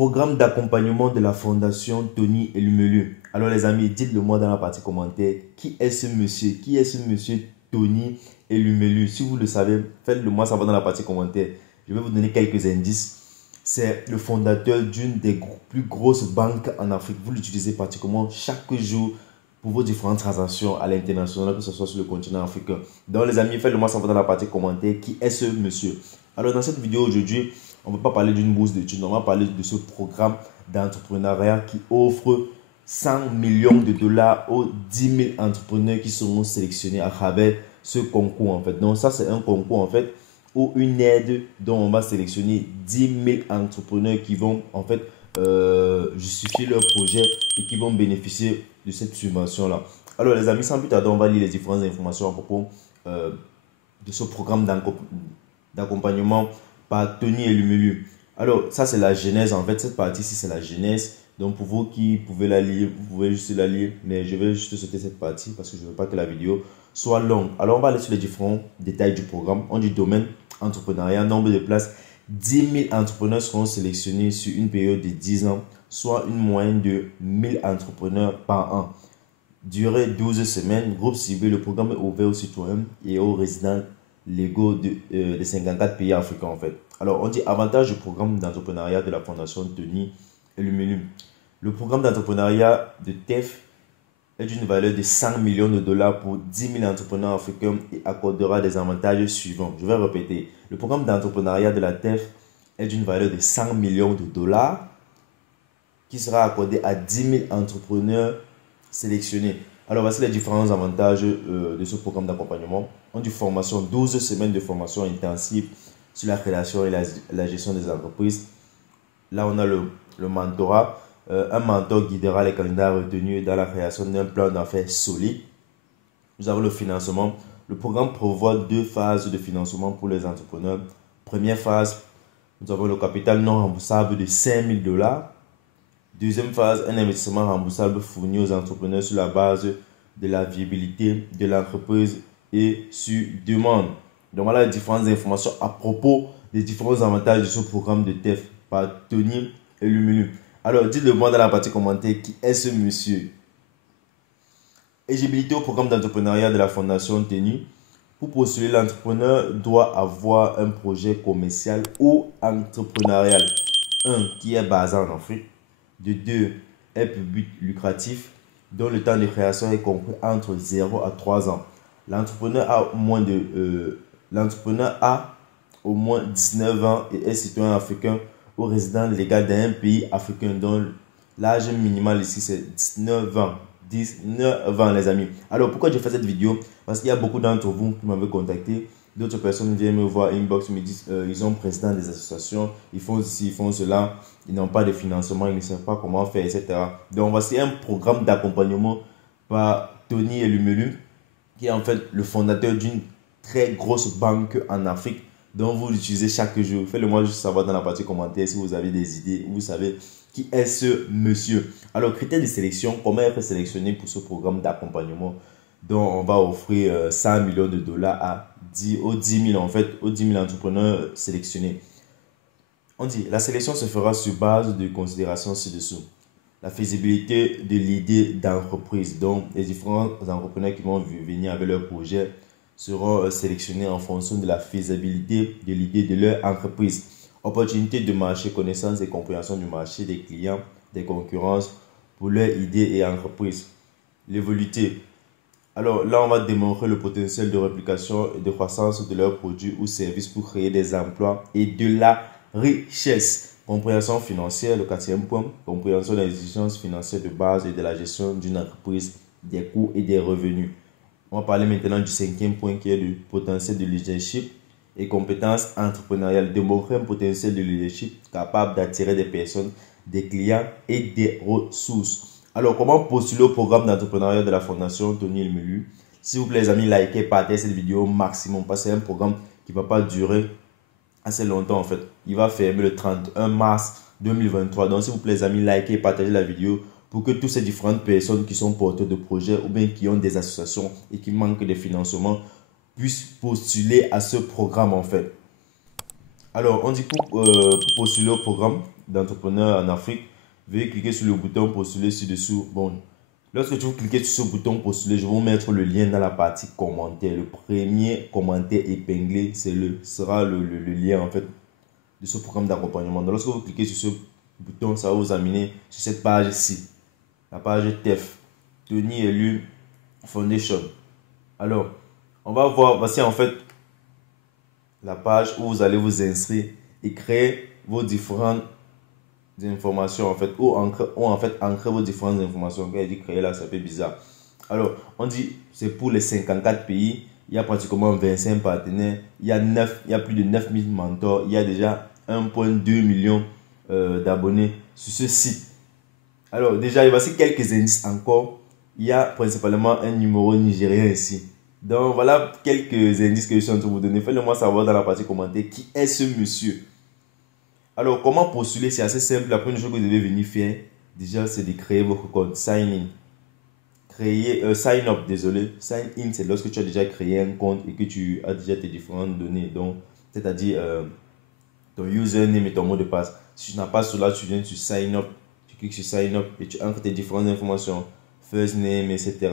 Programme d'accompagnement de la Fondation Tony Elumelu. Alors les amis, dites-le moi dans la partie commentaire. Qui est ce monsieur? Qui est ce monsieur Tony Elumelu? Si vous le savez, faites-le moi savoir dans la partie commentaire. Je vais vous donner quelques indices. C'est le fondateur d'une des plus grosses banques en Afrique. Vous l'utilisez pratiquement chaque jour pour vos différentes transactions à l'international, que ce soit sur le continent africain. Donc les amis, faites-le moi savoir dans la partie commentaire. Qui est ce monsieur? Alors dans cette vidéo aujourd'hui, on ne va pas parler d'une bourse d'études, on va parler de ce programme d'entrepreneuriat qui offre 100 millions de dollars aux 10 000 entrepreneurs qui seront sélectionnés à travers ce concours en fait. Donc ça c'est un concours en fait ou une aide dont on va sélectionner 10 000 entrepreneurs qui vont en fait justifier leur projet et qui vont bénéficier de cette subvention là. Alors les amis, sans plus tarder, on va lire les différentes informations à propos de ce programme d'accompagnement par Tony Elumelu. Alors ça c'est la genèse en fait, cette partie-ci c'est la genèse. Donc pour vous qui pouvez la lire, vous pouvez juste la lire, mais je vais juste sauter cette partie parce que je ne veux pas que la vidéo soit longue. Alors on va aller sur les différents détails du programme. On dit domaine, entrepreneuriat, nombre de places. 10 000 entrepreneurs seront sélectionnés sur une période de 10 ans, soit une moyenne de 1000 entrepreneurs par an. Durée 12 semaines, groupe ciblé, le programme est ouvert aux citoyens et aux résidents légaux de 54 pays africains en fait. Alors on dit avantage du programme d'entrepreneuriat de la Fondation Tony Elumelu. Le programme d'entrepreneuriat de TEF est d'une valeur de 100 millions de dollars pour 10 000 entrepreneurs africains et accordera des avantages suivants. Je vais répéter. Le programme d'entrepreneuriat de la TEF est d'une valeur de 100 millions de dollars qui sera accordé à 10 000 entrepreneurs sélectionnés. Alors voici les différents avantages de ce programme d'accompagnement. On dit formation, 12 semaines de formation intensive sur la création et la gestion des entreprises. Là on a le mentorat. Un mentor guidera les candidats retenus dans la création d'un plan d'affaires solide. Nous avons le financement. Le programme prévoit 2 phases de financement pour les entrepreneurs. Première phase, nous avons le capital non remboursable de 5 000 dollars. Deuxième phase, un investissement remboursable fourni aux entrepreneurs sur la base de la viabilité de l'entreprise et sur demande. Donc voilà les différentes informations à propos des différents avantages de ce programme de TEF par Tony Elumelu. Alors dites-le moi dans la partie commentaire, qui est ce monsieur? Éligibilité au programme d'entrepreneuriat de la Fondation Tony. Pour postuler, l'entrepreneur doit avoir un projet commercial ou entrepreneurial. 1. Qui est basé en Afrique. De 2. Est public lucratif dont le temps de création est compris entre 0 à 3 ans. L'entrepreneur a au moins 19 ans et est citoyen africain ou résident légal d'un pays africain dont l'âge minimal ici c'est 19 ans. 19 ans les amis. Alors pourquoi je fais cette vidéo? Parce qu'il y a beaucoup d'entre vous qui m'avaient contacté. D'autres personnes viennent me voir inbox, me disent ils sont présidents des associations, ils font ceci, ils font cela, ils n'ont pas de financement, ils ne savent pas comment faire, etc. Donc voici un programme d'accompagnement par Tony Elumelu, qui est en fait le fondateur d'une très grosse banque en Afrique dont vous l'utilisez chaque jour. Faites-le moi juste savoir dans la partie commentaire si vous avez des idées, vous savez qui est ce monsieur. Alors critères de sélection, comment être sélectionné pour ce programme d'accompagnement dont on va offrir 100 millions de dollars aux 10 000 en fait, aux 10 000 entrepreneurs sélectionnés. On dit la sélection se fera sur base de considérations ci-dessous. La faisabilité de l'idée d'entreprise. Donc les différents entrepreneurs qui vont venir avec leur projet seront sélectionnés en fonction de la faisabilité de l'idée de leur entreprise. Opportunité de marché, connaissance et compréhension du marché, des clients, des concurrences pour leur idée et entreprise. L'évoluté. Alors là, on va démontrer le potentiel de réplication et de croissance de leurs produits ou services pour créer des emplois et de la richesse. Compréhension financière, le 4e point. Compréhension des exigences financières de base et de la gestion d'une entreprise, des coûts et des revenus. On va parler maintenant du 5e point qui est le potentiel de leadership et compétences entrepreneuriales. Démontrer un potentiel de leadership capable d'attirer des personnes, des clients et des ressources. Alors, comment postuler au programme d'entrepreneuriat de la Fondation Tony Elumelu? S'il vous plaît, les amis, likez, partagez cette vidéo au maximum parce que c'est un programme qui ne va pas durer assez longtemps en fait. Il va fermer le 31 mars 2023. Donc, s'il vous plaît, les amis, likez, partagez la vidéo pour que toutes ces différentes personnes qui sont porteurs de projets ou bien qui ont des associations et qui manquent de financement puissent postuler à ce programme en fait. Alors, on dit pour postuler au programme, d'entrepreneurs en Afrique, veuillez cliquer sur le bouton postuler ci-dessous. Bon, lorsque tu vous cliquez sur ce bouton postuler, je vais vous mettre le lien dans la partie commentaire. Le premier commentaire épinglé, sera le lien en fait de ce programme d'accompagnement. Donc lorsque vous cliquez sur ce bouton, ça va vous amener sur cette page-ci, la page TEF, Tony Élu Foundation. Alors, on va voir, voici en fait la page où vous allez vous inscrire et créer vos différentes informations en fait, ou en fait ancrer vos différentes informations. Quand il dit créer là, ça fait bizarre. Alors, on dit c'est pour les 54 pays, il y a pratiquement 25 partenaires, il y a plus de 9000 mentors, il y a déjà 1,2 million d'abonnés sur ce site. Alors, déjà, voici quelques indices encore. Il y a principalement un numéro nigérien ici. Donc, voilà quelques indices que je suis en train de vous donner. Faites-le moi savoir dans la partie commentaire qui est ce monsieur. Alors, comment postuler? C'est assez simple. La première chose que vous devez venir faire, déjà, c'est de créer votre compte. Sign in. Sign up, désolé. Sign in, c'est lorsque tu as déjà créé un compte et que tu as déjà tes différentes données. Donc, c'est-à-dire ton username et ton mot de passe. Si tu n'as pas cela, tu viens sur sign up. Tu cliques sur sign up et tu entres tes différentes informations. First name, etc.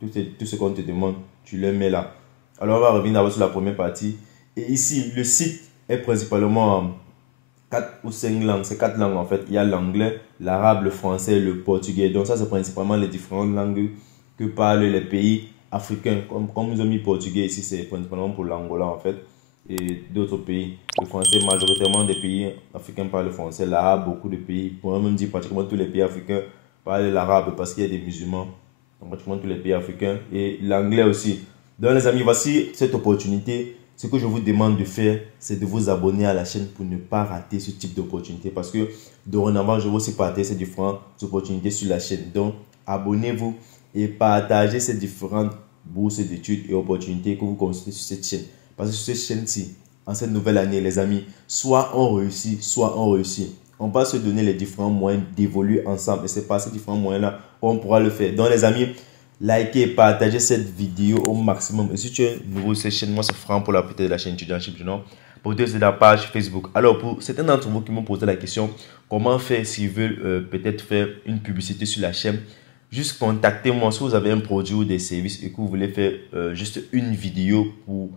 Tout ce qu'on te demande, tu le mets là. Alors, on va revenir d'abord sur la première partie. Et ici, le site est principalement 4 ou 5 langues. C'est 4 langues en fait. Il y a l'anglais, l'arabe, le français, le portugais. Donc ça, c'est principalement les différentes langues que parlent les pays africains. Comme nous avons mis portugais ici, c'est principalement pour l'Angola en fait. Et d'autres pays. Le français, majoritairement des pays africains parlent le français. L'arabe, beaucoup de pays. On même dire pratiquement tous les pays africains parlent l'arabe parce qu'il y a des musulmans dans pratiquement tous les pays africains. Et l'anglais aussi. Donc les amis, voici cette opportunité. Ce que je vous demande de faire, c'est de vous abonner à la chaîne pour ne pas rater ce type d'opportunité. Parce que dorénavant, je vais aussi partager ces différentes opportunités sur la chaîne. Donc, abonnez-vous et partagez ces différentes bourses d'études et opportunités que vous constatez sur cette chaîne. Parce que sur cette chaîne-ci, en cette nouvelle année, les amis, soit on réussit, soit on réussit. On va se donner les différents moyens d'évoluer ensemble. Et c'est par ces différents moyens-là qu'on pourra le faire. Donc, les amis, likez et partagez cette vidéo au maximum. Et si tu es nouveau sur cette chaîne, moi c'est Franck pour la de la chaîne Étudiantship Junior. Pour de la page Facebook. Alors, pour certains d'entre vous qui m'ont posé la question, comment faire s'ils veulent peut-être faire une publicité sur la chaîne, juste contactez-moi si vous avez un produit ou des services et que vous voulez faire juste une vidéo pour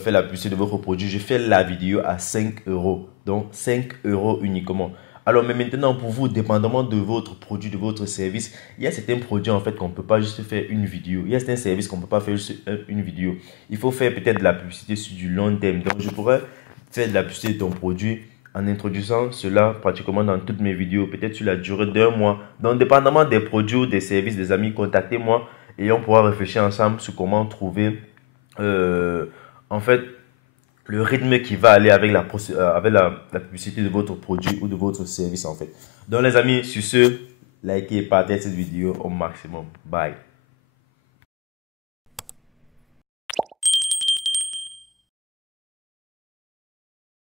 faire la publicité de votre produit. Je fais la vidéo à 5 €. Donc 5 € uniquement. Alors, mais maintenant, pour vous, dépendamment de votre produit, de votre service, il y a certains produits en fait qu'on ne peut pas juste faire une vidéo. Il y a certains services qu'on ne peut pas faire juste une vidéo. Il faut faire peut-être de la publicité sur du long terme. Donc, je pourrais faire de la publicité de ton produit en introduisant cela pratiquement dans toutes mes vidéos, peut-être sur la durée d'1 mois. Donc, dépendamment des produits ou des services, des amis, contactez-moi et on pourra réfléchir ensemble sur comment trouver en fait le rythme qui va aller avec la publicité de votre produit ou de votre service en fait. Donc les amis, sur ce, likez et partagez cette vidéo au maximum. Bye.